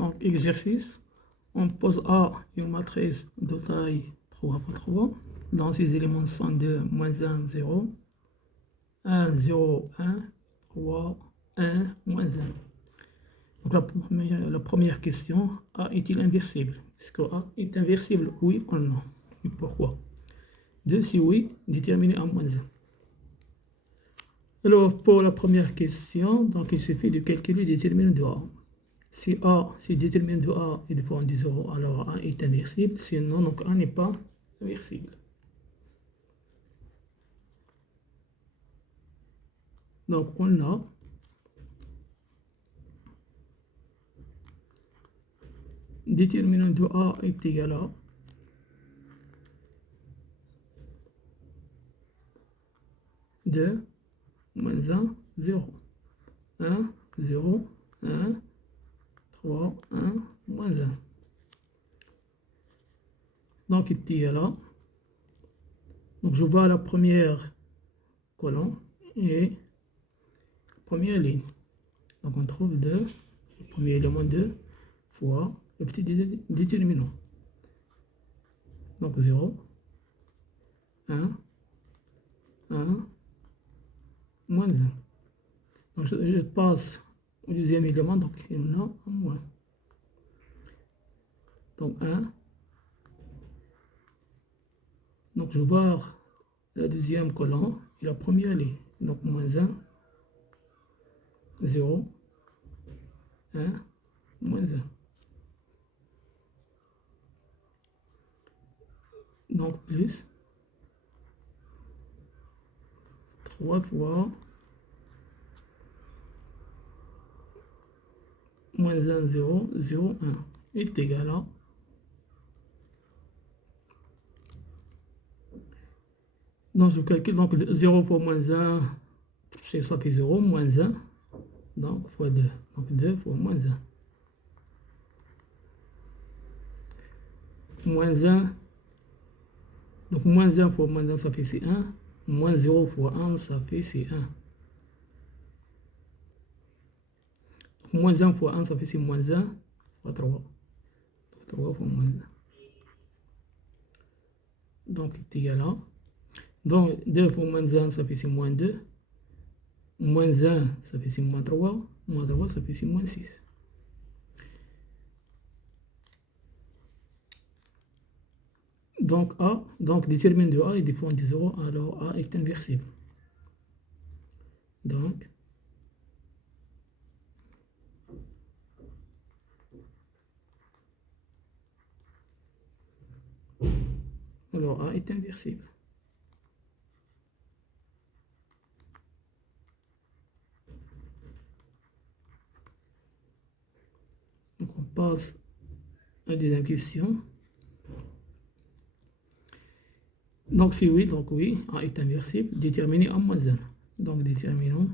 Donc, exercice, on pose A une matrice de taille 3 par 3. Dans ces éléments sont 2, moins 1, 0, 1, 0, 1, 3, 1, moins 1. Donc la première question, A est-il inversible? Est-ce que A est inversible? Oui ou non? Et pourquoi? 2, si oui, déterminer A moins 1. Alors, pour la première question, donc il suffit de calculer le déterminant de A. Si le déterminant de A est différent de 0, alors A est inversible, sinon donc A n'est pas inversible. Donc on a déterminant de A est égal à 2, moins 1, 0. 1, 0, 1, 3, 1, moins 1. Donc, il est là. Donc, je vois la première colonne et la première ligne. Donc, on trouve 2, le premier élément 2 fois le petit déterminant. Donc, 0, 1, 1, moins 1. Donc, je passe au deuxième élément, donc il y en a un moins. Donc, 1. Donc, je vois la deuxième colonne et la première ligne. Donc, moins 1, 0, 1, moins 1. Donc, plus 3 fois moins 1, 0, 0, 1 est égal à donc je calcule donc 0 fois moins 1, ça fait 0, moins 1, donc fois 2. Donc 2 fois moins 1. Moins 1, donc moins 1 fois moins 1, ça fait C1. Moins 0 fois 1, ça fait C1. Moins 1 fois 1, ça fait C moins 1 fois 3. Donc 3 fois moins 1. Donc c'est égal à. Donc 2 fois moins 1, ça fait C moins 2. Moins 1, ça fait C moins 3. Moins 3, ça fait C moins 6. Donc A, donc déterminant de A est différent de 0, alors A est inversible. Donc, alors A est inversible. Donc on passe à la deuxième question. Donc c'est oui, donc oui, A est inversible, déterminer A moins 1. Donc déterminons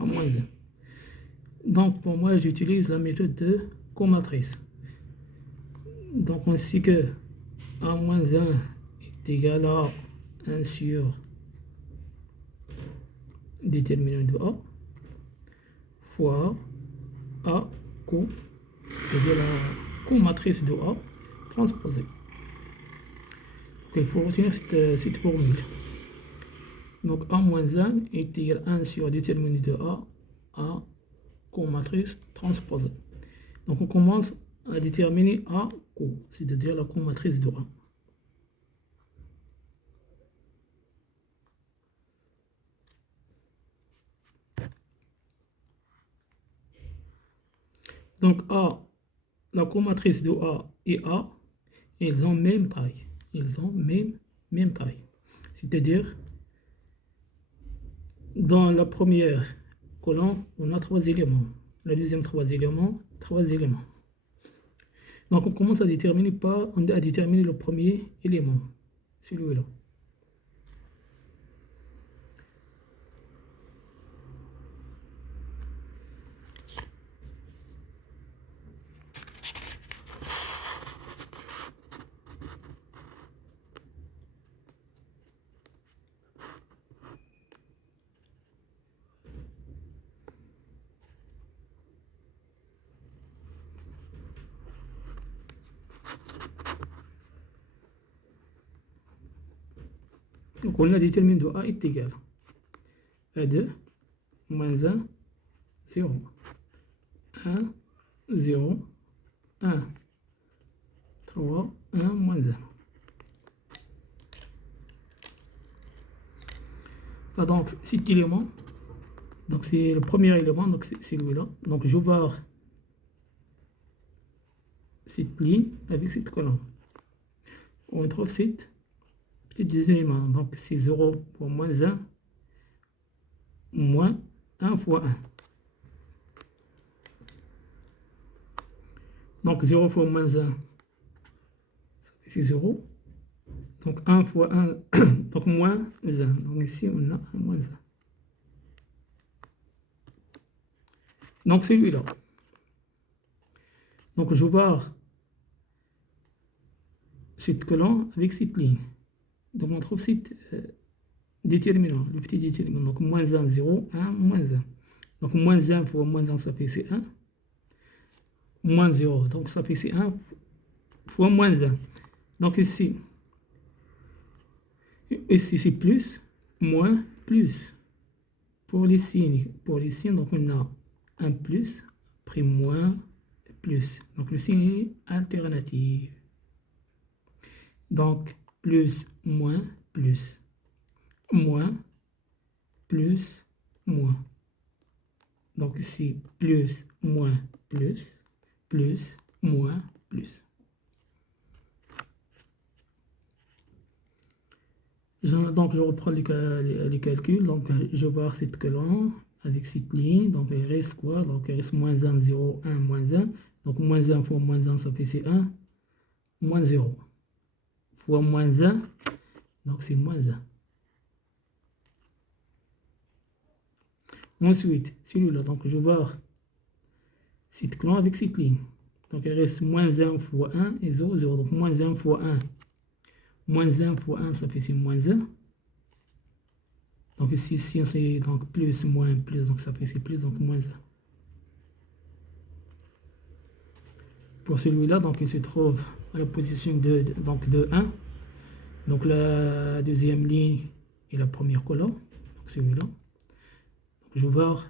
A moins 1. Donc pour moi, j'utilise la méthode de comatrice. Donc on sait que A moins 1 est égal à 1 sur déterminant de A fois A co, c'est-à-dire la comatrice de A transposée. Donc il faut retenir cette formule. Donc A moins 1 est égal à 1 sur déterminant de A comatrice transposée. Donc on commence à déterminer A co, c'est-à-dire la comatrice de A. Donc A, la comatrice de A et A, ils ont même taille. Ils ont même taille. C'est-à-dire, dans la première colonne, on a 3 éléments. La deuxième, 3 éléments, 3 éléments. Donc on commence à déterminer le premier élément, celui-là. Donc on a déterminé de A est égal à 2, moins 1, 0. 1, 0, 1, 3, 1, moins 1. Là, donc, cet élément, donc c'est le premier élément, donc c'est celui-là. Donc je vais voir cette ligne avec cette colonne. On trouve cette petite élément. Donc c'est 0 fois moins 1, moins 1 fois 1. Donc 0 fois moins 1, c'est 0. Donc 1 fois 1, donc moins 1. Donc ici on a un moins 1. Donc celui-là. Donc je vais voir cette colonne avec cette ligne. Donc on trouve cette déterminant, le petit déterminant. Donc moins 1, 0, 1, moins 1. Donc moins 1 fois moins 1, ça fait c'est 1. Moins 0, donc ça fait c'est 1 fois moins 1. Donc ici c'est plus, moins, plus. Pour les signes, donc on a un plus, après moins, plus. Donc le signe est alternatif. Donc plus, moins, plus. Moins, plus, moins. Donc ici, plus, moins, plus, moins, plus. Donc je reprends les calculs. Donc je vais voir cette colonne avec cette ligne. Donc il reste quoi? Donc il reste moins 1, 0, 1, moins 1. Donc moins 1 fois moins 1, ça fait c'est 1. Moins 0 fois moins 1. Donc c'est moins 1. Ensuite, celui-là, donc je vais voir cette colonne avec cette ligne. Donc il reste moins 1 fois 1 et 0, 0. Donc moins 1 fois 1. Moins 1 fois 1, ça fait c'est moins 1. Donc ici c'est donc plus, moins, plus. Donc ça fait c'est plus, donc moins 1. Pour celui-là, donc il se trouve à la position de 1. Donc la deuxième ligne et la première colonne. Donc celui-là. Donc je vais voir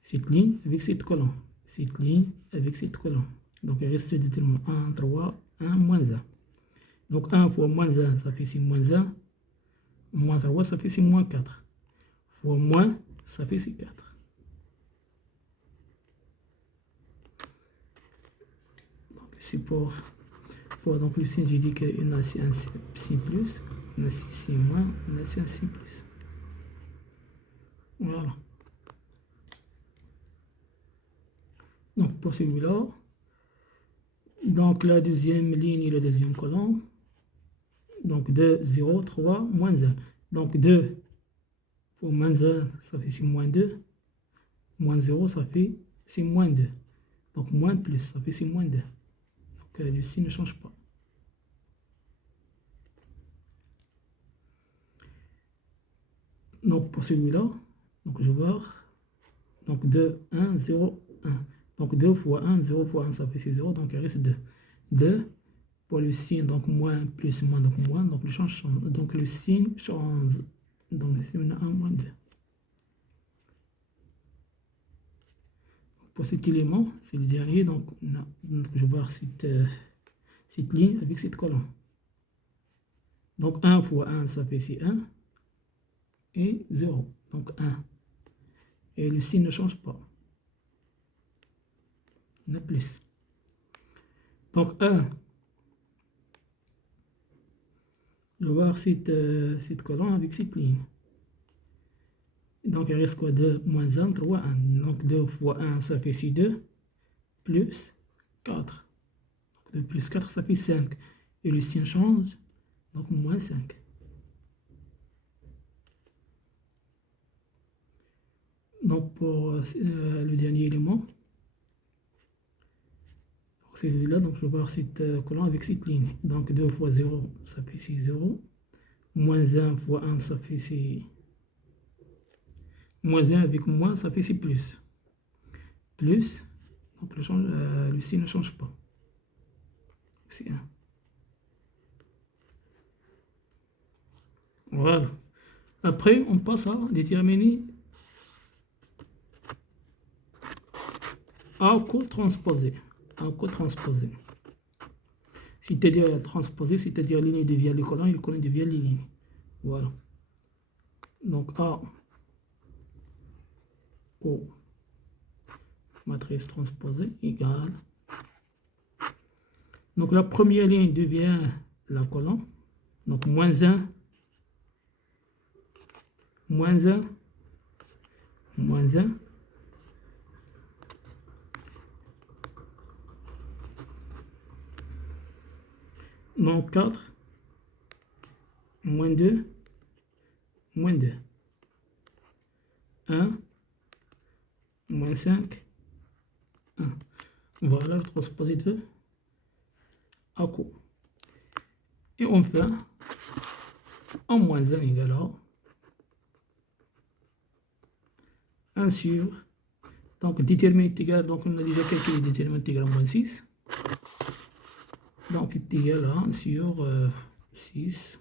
cette ligne avec cette colonne. Cette ligne avec cette colonne. Donc il reste déterminant 1, 3, 1, moins 1. Donc 1 fois moins 1, ça fait c'est moins 1. Moins 3, ça fait c'est moins 4. Fois moins, ça fait c'est 4. C'est pour donc le signe, j'ai dit qu'il y a un C plus, un C moins, un C plus. Voilà. Donc pour celui-là, donc la deuxième ligne et la deuxième colonne, donc 2, 0, 3, moins 1. Donc 2 fois moins 1, ça fait c'est moins 2. Moins 0, ça fait c'est moins 2. Donc moins plus, ça fait c'est moins 2. Donc le signe ne change pas. Donc pour celui-là, donc je vais voir, donc 2, 1, 0, 1. Donc 2 fois 1, 0 fois 1, ça fait 0, donc il reste 2. 2 pour le signe, donc moins, plus, moins, donc moins, donc le signe change. Donc le signe change. Donc ici on a 1, moins 2. Pour cet élément, c'est le dernier, donc je vais voir cette ligne avec cette colonne. Donc 1 fois 1, ça fait c'est 1. Et 0, donc 1. Et le signe ne change pas. On a plus. Donc 1. Je vais voir cette colonne avec cette ligne. Donc il reste quoi? 2, moins 1, 3, 1. Donc 2 fois 1, ça fait 6, 2. Plus 4. Donc 2 plus 4, ça fait 5. Et le signe change. Donc moins 5. Donc pour le dernier élément, c'est celui-là, donc je vais voir cette colonne avec cette ligne. Donc 2 fois 0, ça fait 6, 0. Moins 1 fois 1, ça fait 6. Moins 1 avec moins, ça fait 6 plus. Plus, donc le signe ne change pas. C'est 1. Voilà. Après, on passe à déterminer A cotransposé. A cotransposé. C'est-à-dire transposé, c'est-à-dire ligne devient le colonne et le colonne devient les lignes. Voilà. Donc A co matrice transposée égale. Donc la première ligne devient la colonne. Donc moins 1, moins 1, moins 1. Donc 4, moins 2, moins 2. 1, moins 5, 1. Voilà le transposé de A co. Et on fait en moins 1 égale à 1 sur. Donc déterminant égal, donc on a déjà calculé déterminant égal à moins 6. Donc est égal à 1 sur 6,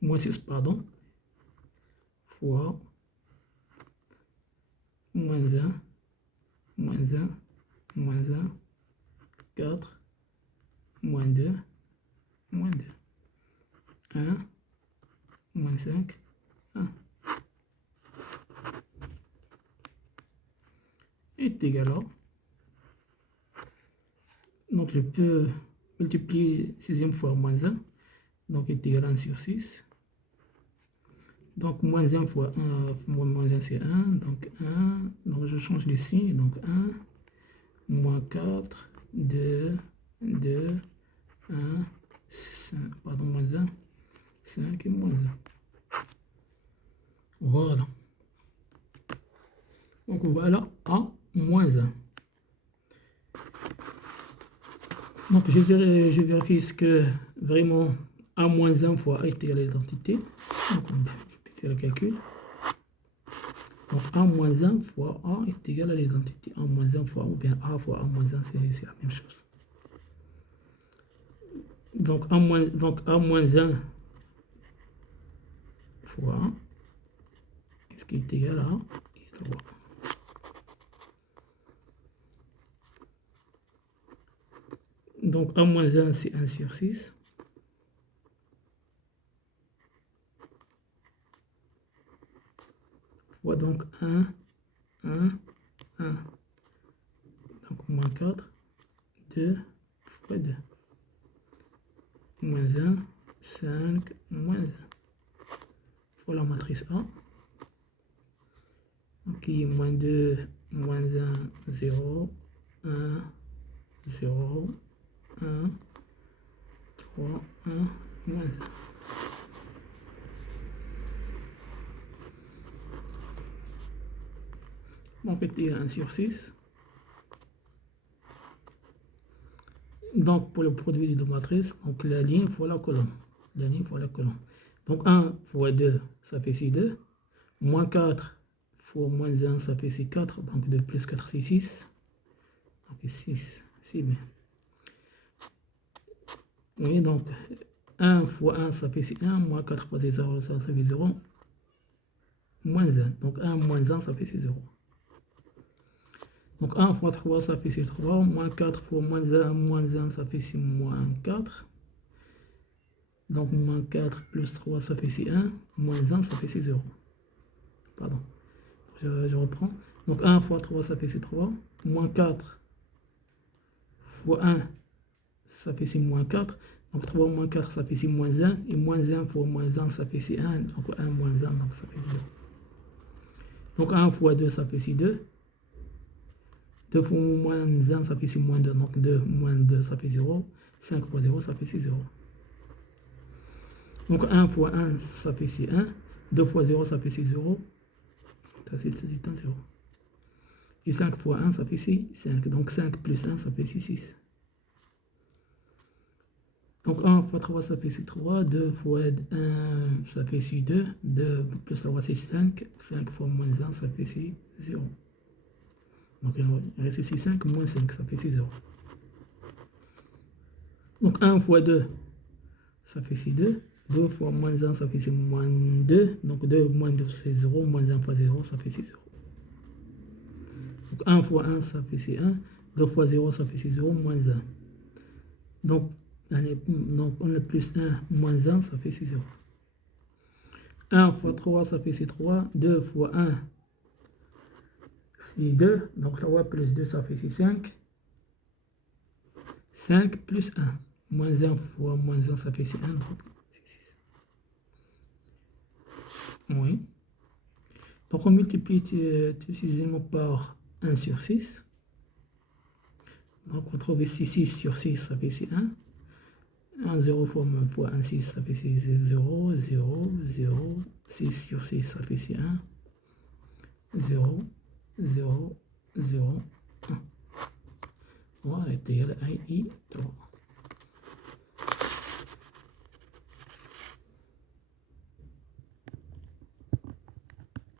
moins 6, pardon, fois moins 1, moins 1, moins 1, 4, moins 2, moins 2, 1, moins 5, 1. Est égal à. Donc je peux multiplier 6e fois moins 1. Donc est égal à 1 sur 6. Donc moins 1 fois 1, moins 1 c'est 1. Donc 1. Donc je change les signes. Donc 1, moins 4, 2, 2, 1, 5, pardon, moins 1, 5 et moins 1. Voilà. Donc voilà A moins 1. Donc je vérifie ce que vraiment A moins 1 fois A est égal à l'identité. Donc je peux faire le calcul. Donc A moins 1 fois A est égal à l'identité. A moins 1 fois A ou bien A fois A moins 1, c'est la même chose. Donc A moins 1 fois A, est-ce qui est égal à A et 3. Donc A moins 1 c'est 1 sur 6. Fois donc 1, 1, 1. Donc moins 4, 2 fois 2. Moins 1, 5, moins 1. Fois la matrice A. Ok, moins 2, moins 1, 0, 1, 0, 1, 3, 1, moins 1. Donc c'était 1 sur 6. Donc pour le produit des deux matrices, donc la ligne fois la colonne. La ligne fois la colonne. Donc 1 fois 2, ça fait 6, 2. Moins 4 fois moins 1, ça fait 6, 4. Donc 2 plus 4, c'est 6. Donc 6, c'est bien. Oui, donc 1 fois 1, ça fait 1. Moins 4 fois 0, ça fait 0. Moins 1. Donc 1 moins 1, ça fait 0. Donc 1 fois 3, ça fait 3. Moins 4 fois moins 1, ça fait moins 4. Donc moins 4 plus 3, ça fait 1. Moins 1, ça fait 0. Pardon. Je reprends. Donc 1 fois 3, ça fait 3. Moins 4 fois 1, ça fait moins 4. Donc 3 moins 4, ça fait moins 1. Et moins 1 fois moins 1, ça fait 1. Donc 1 moins 1, donc ça fait 0. Donc 1 fois 2, ça fait 2. 2 fois moins 1, ça fait moins 2. Donc 2 moins 2, ça fait 0. 5 fois 0, ça fait 0. Donc 1 fois 1, ça fait 1. 2 fois 0, ça fait 0. Ça c'est un 0. Et 5 fois 1, ça fait 5. Donc 5 plus 1, ça fait 6. Donc 1 fois 3, ça fait 3. 2 fois 1, ça fait 2. 2 plus 3, c'est 5. 5 fois moins 1, ça fait 0. Donc il reste ici 5 moins 5, ça fait 0. Donc 1 fois 2, ça fait 2. 2 fois moins 1, ça fait moins 2. Donc 2 moins 2, ça fait 0. Moins 1 fois 0, ça fait 0. Donc 1 fois 1, ça fait 1. 2 fois 0, ça fait 0. Moins 1. Donc on a plus 1, moins 1, ça fait 0. 1 fois 3, ça fait 3. 2 fois 1, c'est 2. Donc ça va plus 2, ça fait 5. 5 plus 1. Moins 1 fois moins 1, ça fait 1. Donc c'est 6. Oui. Donc on multiplie précisément par 1 sur 6. Donc on trouve ici 6 sur 6, ça fait 1. 1, 0 fois 1, 6, ça fait 0, 0, 0. 6 sur 6, ça fait 1. 0, 0, 0, 1. Voilà, égal à I, 3.